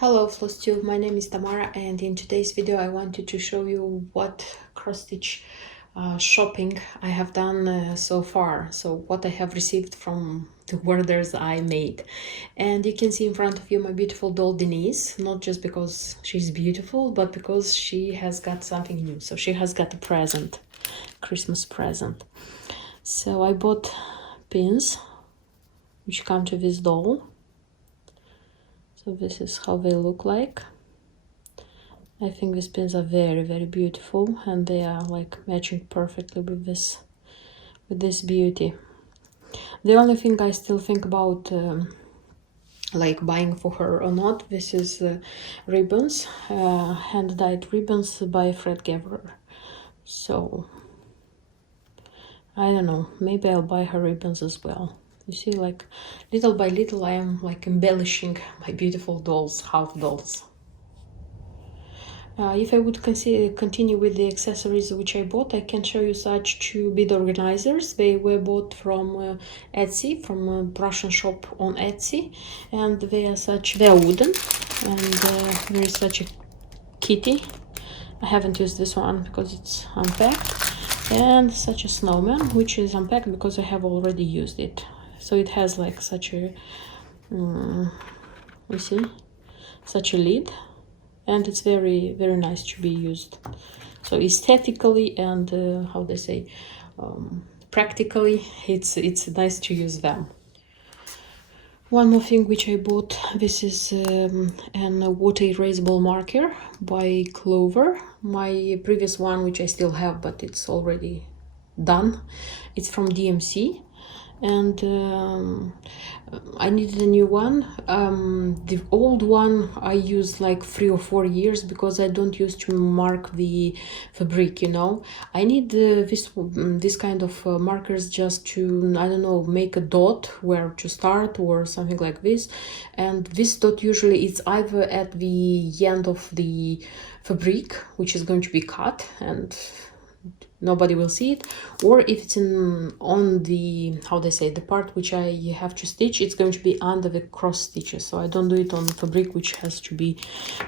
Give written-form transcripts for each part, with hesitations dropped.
Hello Flosstube, my name is Tamara, and in today's video I wanted to show you what cross-stitch shopping I have done so far. So what I have received from the orders I made. And you can see in front of you my beautiful doll Denise, not just because she's beautiful, but because she has got something new. So she has got a present, Christmas present. So I bought pins which come to this doll. So this is how they look like. I think these pins are very, very beautiful, and they are like matching perfectly with this beauty. The only thing I still think about like buying for her or not, this is ribbons, hand-dyed ribbons by Fred Gavrer. So I don't know, maybe I'll buy her ribbons as well. You see, like little by little I am like embellishing my beautiful dolls, half dolls. If I would continue with the accessories which I bought, I can show you such two bead organizers. They were bought from Etsy, from a Russian shop on Etsy, and they are wooden, and there is such a kitty. I haven't used this one because it's unpacked, and such a snowman, which is unpacked because I have already used it. So it has like such a, you see, such a lid. And it's very, very nice to be used. So aesthetically and how they say, practically, it's nice to use them. One more thing which I bought, this is an water erasable marker by Clover. My previous one, which I still have, but it's already done, it's from DMC. And I needed a new one. The old one I used like 3 or 4 years because I don't use to mark the fabric, you know. I need this kind of markers just to, I don't know, make a dot where to start or something like this. And this dot usually it's either at the end of the fabric, which is going to be cut and nobody will see it, or if it's on the, how they say, the part which I have to stitch, it's going to be under the cross stitches. So I don't do it on fabric which has to be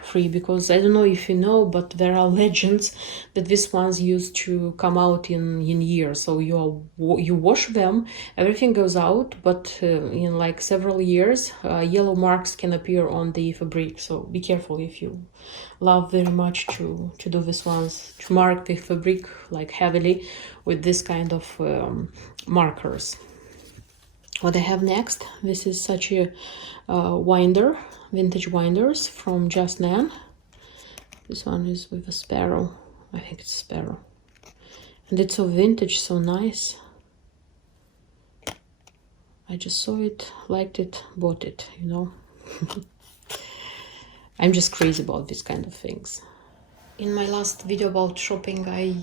free, because I don't know if you know, but there are legends that these ones used to come out in years. So you wash them, everything goes out, but in like several years yellow marks can appear on the fabric. So be careful if you love very much to do this ones, to mark the fabric like heavily with this kind of markers. What I have next, this is such a winder, vintage winders from Just Nan. This one is with a sparrow, I think it's a sparrow, and it's so vintage, so nice. I just saw it, liked it, bought it, you know. I'm just crazy about these kind of things. In my last video about shopping, I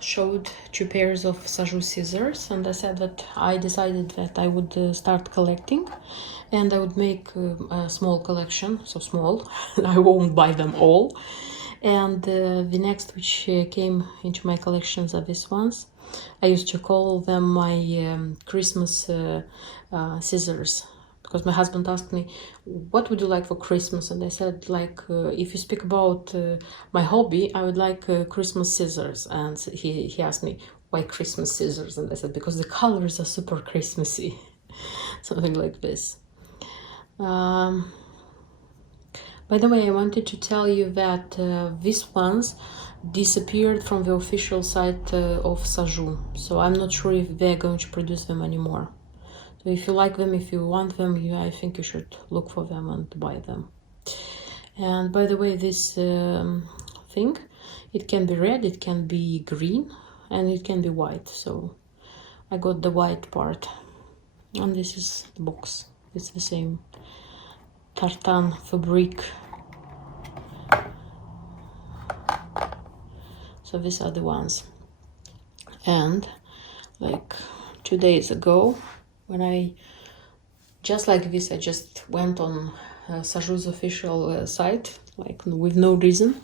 showed 2 pairs of Sajou scissors, and I said that I decided that I would start collecting, and I would make a small collection, so small, I won't buy them all. And the next which came into my collections are these ones. I used to call them my Christmas scissors, because my husband asked me, what would you like for Christmas? And I said, like, if you speak about my hobby, I would like Christmas scissors. And he asked me, why Christmas scissors? And I said, because the colors are super Christmassy. Something like this. By the way, I wanted to tell you that these ones disappeared from the official site of Sajou. So I'm not sure if they're going to produce them anymore. So if you like them, if you want them, I think you should look for them and buy them. And by the way, this thing, it can be red, it can be green, and it can be white. So I got the white part. And this is the box. It's the same tartan fabric. So these are the ones. And like 2 days ago, when I, just like this, I just went on Sajou's official site, like with no reason.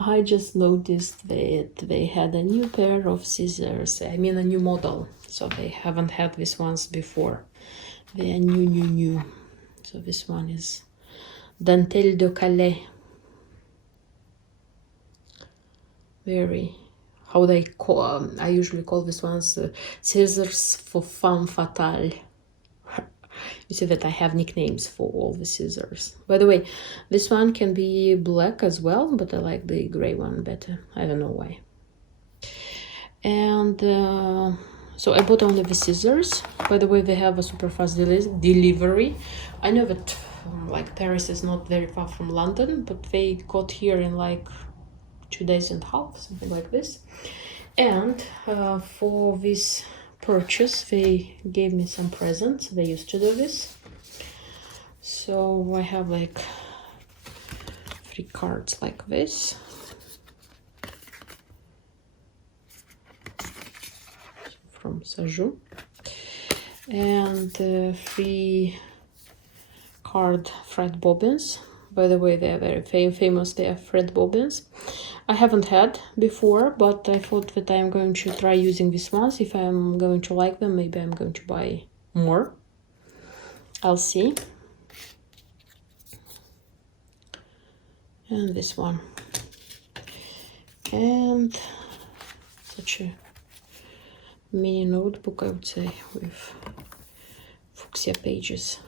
I just noticed that they had a new pair of scissors, I mean a new model. So they haven't had these ones before. They are new. So this one is Dentelle de Calais. Very, how they call, I usually call this ones scissors for femme fatale. You see that I have nicknames for all the scissors. By the way, this one can be black as well, but I like the gray one better. I don't know why. And so I bought only the scissors. By the way, they have a super fast delivery. I know that like Paris is not very far from London, but they got here in like 2.5 days, something like this. And for this purchase, they gave me some presents. They used to do this. So I have like 3 cards like this. From Sajou. And 3 card thread bobbins. By the way, they are very famous. They are thread bobbins. I haven't had before, but I thought that I'm going to try using these ones. If I'm going to like them, maybe I'm going to buy more. I'll see. And this one. And such a mini notebook, I would say, with fuchsia pages.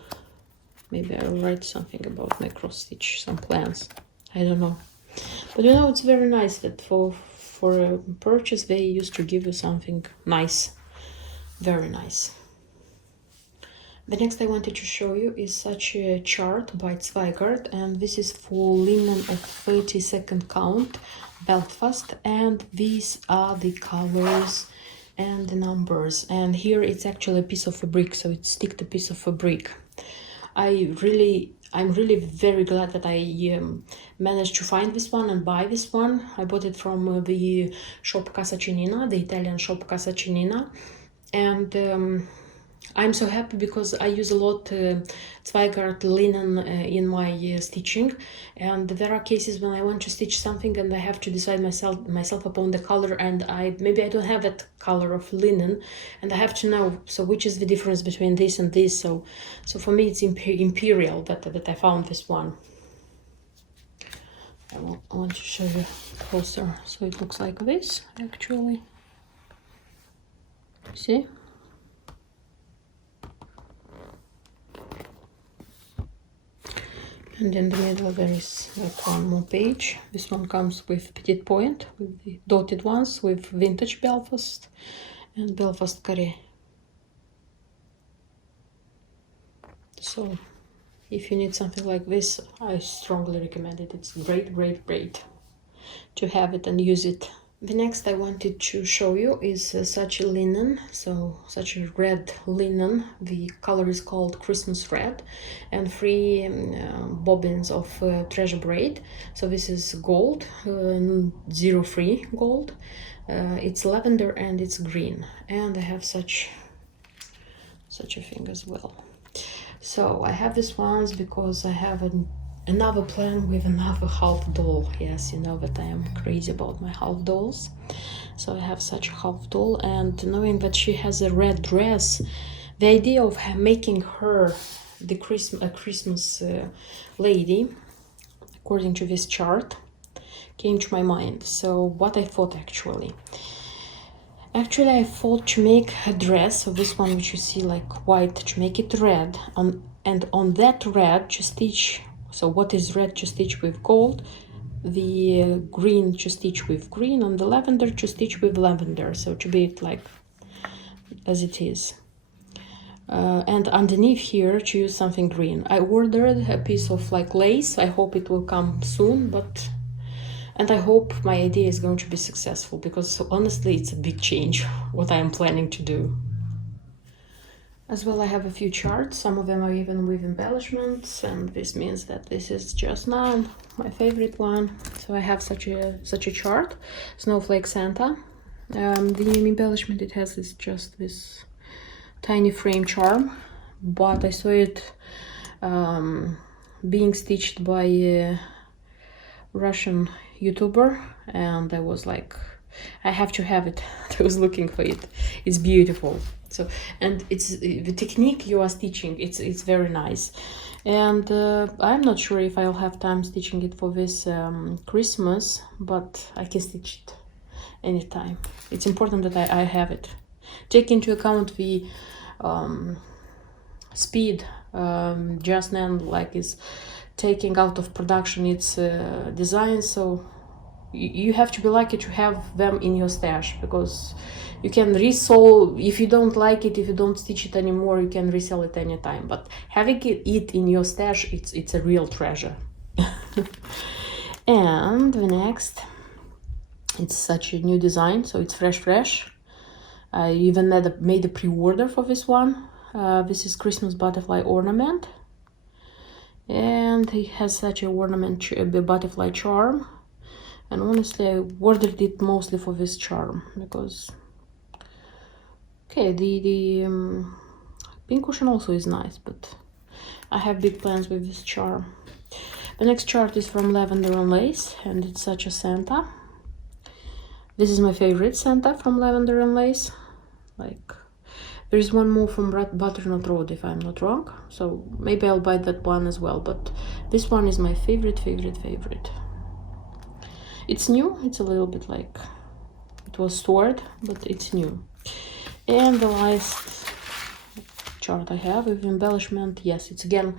Maybe I'll write something about my cross stitch, some plans. I don't know. But you know, it's very nice that for a purchase they used to give you something nice. Very nice. The next I wanted to show you is such a chart by Zweigart, and this is for linen of 32nd count, Belfast, and these are the colors and the numbers. And here it's actually a piece of fabric, so it's sticked a piece of fabric. I'm really very glad that I managed to find this one and buy this one. I bought it from the shop Casa Cinina, the Italian shop Casa Cinina, and I'm so happy because I use a lot Zweigart linen in my stitching, and there are cases when I want to stitch something and I have to decide myself upon the color, and maybe I don't have that color of linen, and I have to know so which is the difference between this and this. So for me it's imperial that I found this one. I want to show you closer. So it looks like this actually. See? And in the middle there is like one more page. This one comes with petite point, with the dotted ones, with vintage Belfast and Belfast Carré. So if you need something like this, I strongly recommend it. It's great to have it and use it. The next I wanted to show you is such a linen, so such a red linen. The color is called Christmas Red, and 3 bobbins of treasure braid. So this is gold, 03 gold. It's lavender and it's green, and I have such a thing as well. So I have these ones because I have another plan with another half doll. Yes, you know that I am crazy about my half dolls. So I have such a half doll, and knowing that she has a red dress, the idea of making her a Christmas lady, according to this chart, came to my mind. So what I thought actually I thought to make a dress, so this one which you see like white, to make it red, and on that red to stitch. So what is red to stitch with gold, the green to stitch with green, and the lavender to stitch with lavender. So to be it like as it is. And underneath here to use something green. I ordered a piece of like lace. I hope it will come soon, and I hope my idea is going to be successful, because honestly it's a big change what I am planning to do. As well, I have a few charts. Some of them are even with embellishments, and this means that this is just now my favorite one. So I have such a chart, Snowflake Santa. The embellishment, it has this tiny frame charm, but I saw it being stitched by a Russian YouTuber, and I was like, I have to have it. I was looking for it. It's beautiful. So, and it's the technique you are stitching, it's very nice. And I'm not sure if I'll have time stitching it for this Christmas, but I can stitch it anytime. It's important that I have it. Take into account the speed just now, like, is taking out of production its design, so you have to be lucky to have them in your stash, because you can resell if you don't like it, if you don't stitch it anymore, you can resell it anytime. But having it in your stash, it's a real treasure. And the next, it's such a new design, so it's fresh. I even made a pre-order for this one. This is Christmas butterfly ornament, and it has such a ornament butterfly charm. And honestly, I ordered it mostly for this charm, because okay, the pink cushion also is nice, but I have big plans with this charm. The next chart is from Lavender and Lace, and it's such a Santa. This is my favorite Santa from Lavender and Lace. Like, there is one more from Butternut Road, if I'm not wrong, so maybe I'll buy that one as well, but this one is my favorite. It's new, it's a little bit like it was stored, but it's new. And the last chart I have with embellishment, yes, it's again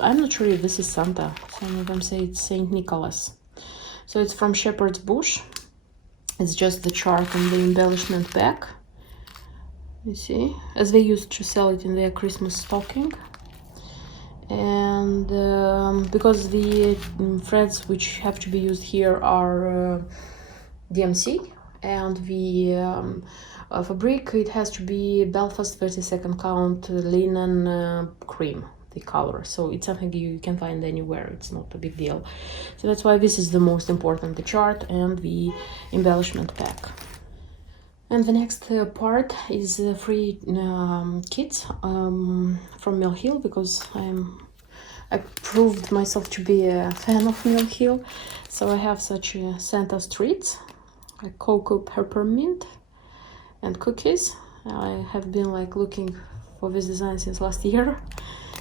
I'm not sure if this is Santa. Some of them say it's Saint Nicholas. So it's from Shepherd's Bush. It's just the chart and the embellishment back. You see, as they used to sell it in their Christmas stocking. And because the threads which have to be used here are DMC, and the fabric, it has to be Belfast 32nd count linen cream, the color, so it's something you can find anywhere, it's not a big deal. So that's why this is the most important, the chart and the embellishment pack. And the next part is free kits from Mill Hill, because I proved myself to be a fan of Mill Hill. So I have such Santa Streets, like cocoa, peppermint, and cookies. I have been like looking for this design since last year,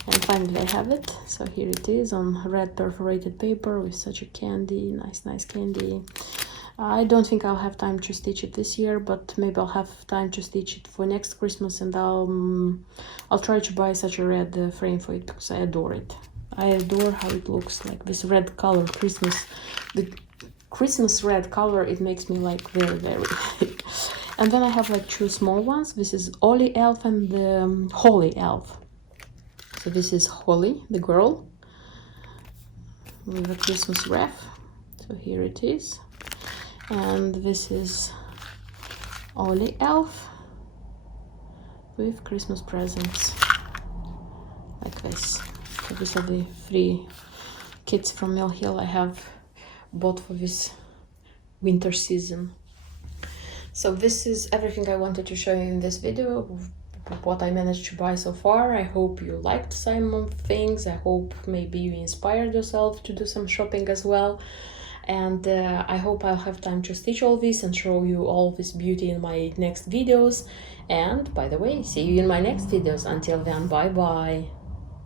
and finally I have it. So here it is on red perforated paper with such a candy, nice candy. I don't think I'll have time to stitch it this year, but maybe I'll have time to stitch it for next Christmas, and I'll try to buy such a red frame for it, because I adore it. I adore how it looks, like this red color, the Christmas red color, it makes me like very And then I have like two small ones. This is Ollie Elf and the Holly Elf. So this is Holly, the girl, with a Christmas wreath. So here it is. And this is Ollie Elf with Christmas presents, like this. So these are the 3 kits from Mill Hill I have bought for this winter season. So this is everything I wanted to show you in this video, what I managed to buy so far. I hope you liked some of things. I hope maybe you inspired yourself to do some shopping as well. And I hope I'll have time to stitch all this and show you all this beauty in my next videos. And by the way, see you in my next videos. Until then, bye bye.